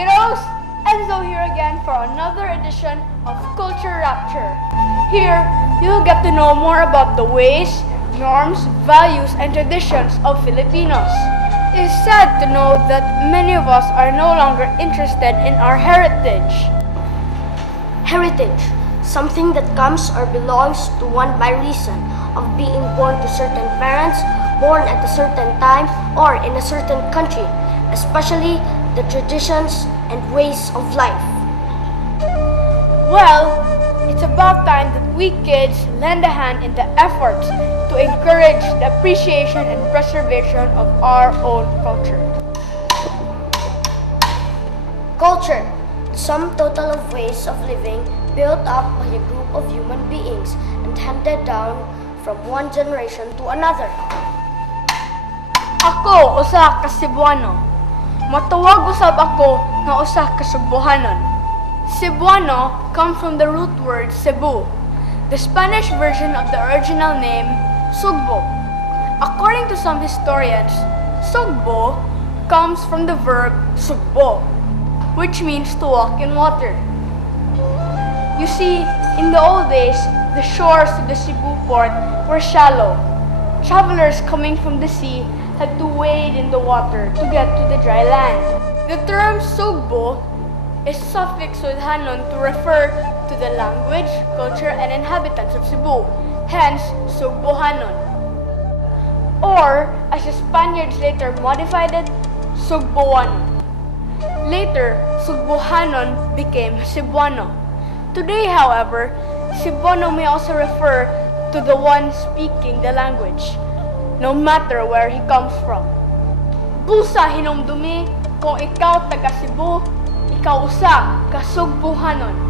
kiddos! Enzo here again for another edition of Culture Rapture. Here, you'll get to know more about the ways, norms, values, and traditions of Filipinos. It is sad to know that many of us are no longer interested in our heritage. Heritage, something that comes or belongs to one by reason of being born to certain parents, born at a certain time, or in a certain country, especially the traditions and ways of life. Well, it's about time that we kids lend a hand in the efforts to encourage the appreciation and preservation of our own culture. Culture, the sum total of ways of living built up by a group of human beings and handed down from one generation to another. Ako, usa ka Cebuano. Matawag usab ako nga usa ka Cebuanon. Cebuano comes from the root word Cebu, the Spanish version of the original name Sugbo. According to some historians, Sugbo comes from the verb sugbo, which means to walk in water. You see, in the old days, the shores of the Cebu port were shallow. Travelers coming from the sea had to wade in the water to get to the dry land. The term Sugbo is suffix with Hanon to refer to the language, culture, and inhabitants of Cebu, hence Sugbohanon. Or, as the Spaniards later modified it, Sugboano. Later, Sugbohanon became Cebuano. Today, however, Cebuano may also refer to the one speaking the language, no matter where he comes from. Busa hinumdumi kung ikaw taga Cebu, ikaw usa ka Sugbohanon.